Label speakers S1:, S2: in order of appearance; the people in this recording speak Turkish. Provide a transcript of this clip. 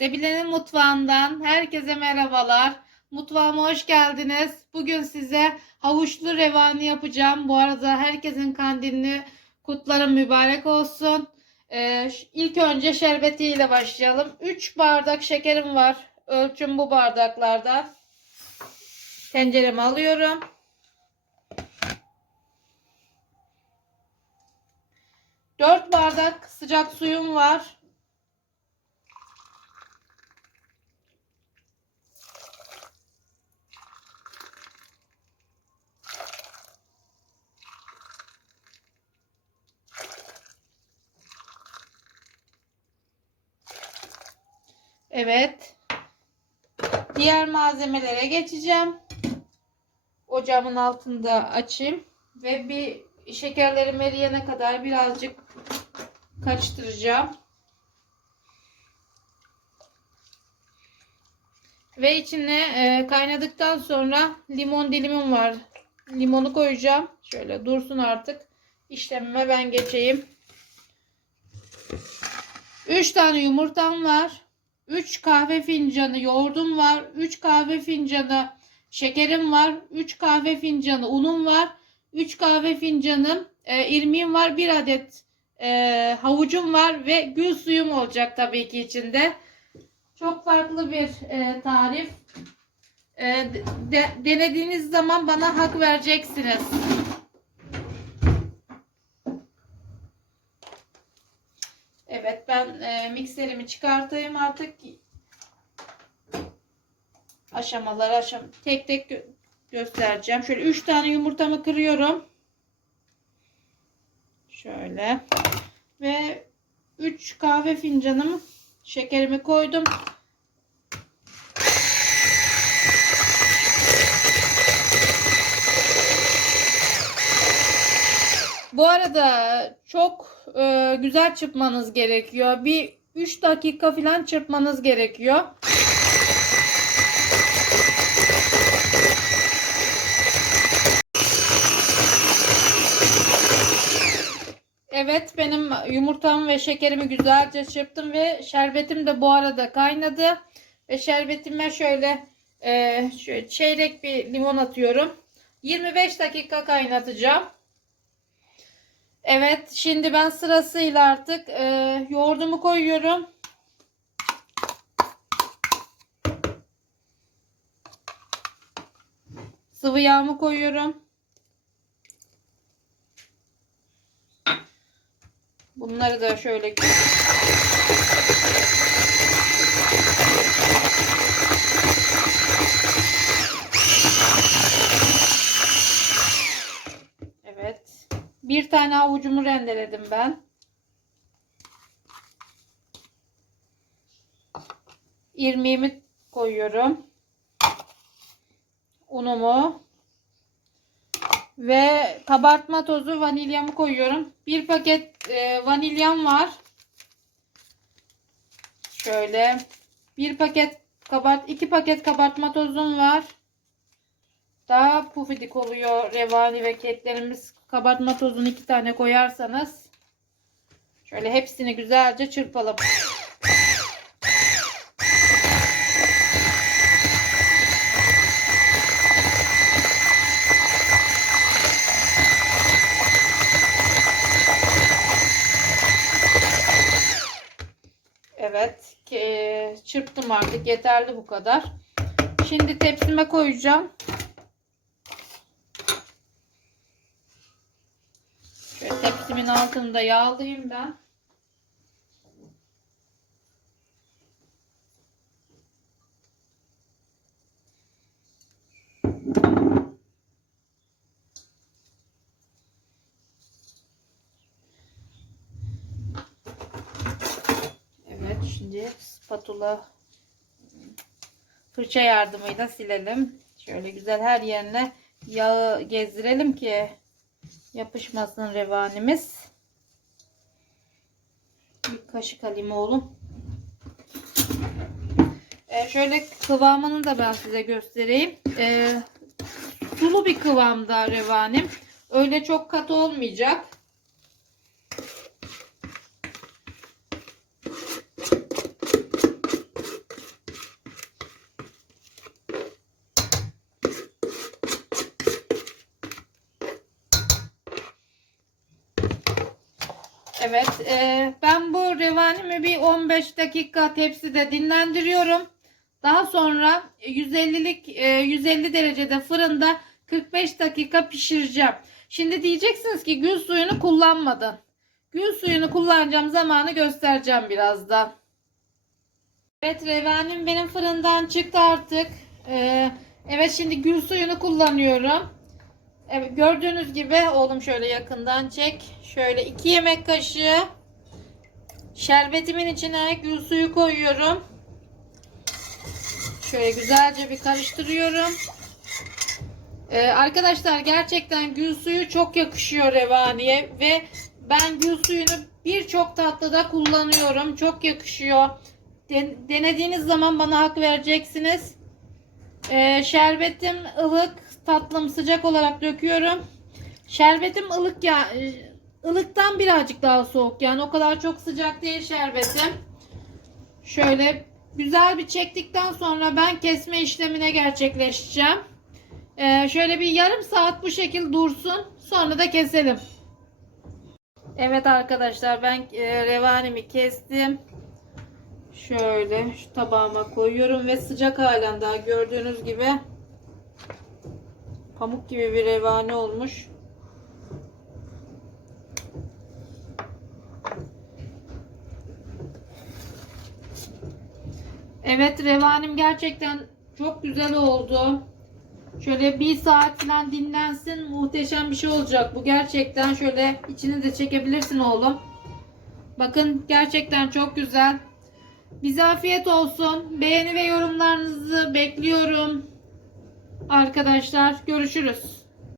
S1: Sebile'nin mutfağından herkese merhabalar. Mutfağıma hoş geldiniz. Bugün size havuçlu revani yapacağım. Bu arada herkesin kandilini kutlarım mübarek olsun. Ee, ilk önce şerbetiyle başlayalım. 3 bardak şekerim var. Ölçüm bu bardaklardan. Tencereme alıyorum. Dört bardak sıcak suyum var. Evet. Diğer malzemelere geçeceğim. Ocağımın altında açayım ve bir şekerlerim eriyene kadar birazcık karıştıracağım. Ve içine e, kaynadıktan sonra limon dilimim var. Limonu koyacağım. Şöyle dursun artık. İşlemime ben geçeyim. 3 tane yumurtam var. 3 kahve fincanı yoğurdum var. 3 kahve fincanı şekerim var. 3 kahve fincanı unum var. 3 kahve fincanı e, irmiğim var. 1 adet e, havucum var ve gül suyum olacak tabii ki içinde. Çok farklı bir e, tarif. E, de- denediğiniz zaman bana hak vereceksiniz. Evet ben e, mikserimi çıkartayım artık. Aşamaları aşam tek tek gö- göstereceğim. Şöyle 3 tane yumurtamı kırıyorum. Şöyle. Ve 3 kahve fincanım şekerimi koydum. Bu arada çok e, güzel çırpmanız gerekiyor. Bir 3 dakika falan çırpmanız gerekiyor. Evet benim yumurtamı ve şekerimi güzelce çırptım ve şerbetim de bu arada kaynadı. Ve şerbetime şöyle, e, şöyle çeyrek bir limon atıyorum. 25 dakika kaynatacağım. Evet şimdi ben sırasıyla artık e, yoğurdumu koyuyorum. Sıvı yağımı koyuyorum. Bunları da şöyle Evet. Bir tane avucumu rendeledim ben. İrmiğimi koyuyorum. Unumu. Ve kabartma tozu vanilyamı koyuyorum. Bir paket e, vanilyam var. Şöyle. Bir paket kabart, iki paket kabartma tozum var. Daha pufidik oluyor revani ve keklerimiz. Kabartma tozunu iki tane koyarsanız. Şöyle hepsini güzelce çırpalım. Evet. Çırptım artık. Yeterli bu kadar. Şimdi tepsime koyacağım. Tepsimin altını da yağlayayım ben. Evet şimdi spatula fırça yardımıyla silelim. Şöyle güzel her yerine yağı gezdirelim ki yapışmasın revanimiz. Bir kaşık alayım oğlum. Ee, şöyle kıvamını da ben size göstereyim. Ee, sulu bir kıvamda revanim. Öyle çok katı olmayacak. Evet. e, ben bu revanimi bir 15 dakika tepside dinlendiriyorum. Daha sonra 150'lik e, 150 derecede fırında 45 dakika pişireceğim. Şimdi diyeceksiniz ki gül suyunu kullanmadın. Gül suyunu kullanacağım zamanı göstereceğim birazdan. Evet revanim benim fırından çıktı artık. Ee, evet şimdi gül suyunu kullanıyorum. Evet gördüğünüz gibi oğlum şöyle yakından çek. Şöyle 2 yemek kaşığı şerbetimin içine gül suyu koyuyorum. Şöyle güzelce bir karıştırıyorum. Ee, arkadaşlar gerçekten gül suyu çok yakışıyor revaniye ve ben gül suyunu birçok tatlıda kullanıyorum. Çok yakışıyor. Den- denediğiniz zaman bana hak vereceksiniz. Ee, şerbetim ılık, tatlım sıcak olarak döküyorum. Şerbetim ılık ya ılıktan birazcık daha soğuk. Yani o kadar çok sıcak değil şerbetim. Şöyle güzel bir çektikten sonra ben kesme işlemine gerçekleşeceğim. Ee, şöyle bir yarım saat bu şekil dursun. Sonra da keselim. Evet arkadaşlar ben e, revanimi kestim. Şöyle şu tabağıma koyuyorum ve sıcak halen daha gördüğünüz gibi pamuk gibi bir revani olmuş. Evet revanim gerçekten çok güzel oldu. Şöyle bir saat falan dinlensin. Muhteşem bir şey olacak. Bu gerçekten şöyle içini de çekebilirsin oğlum. Bakın gerçekten çok güzel. Bize afiyet olsun. Beğeni ve yorumlarınızı bekliyorum. Arkadaşlar görüşürüz.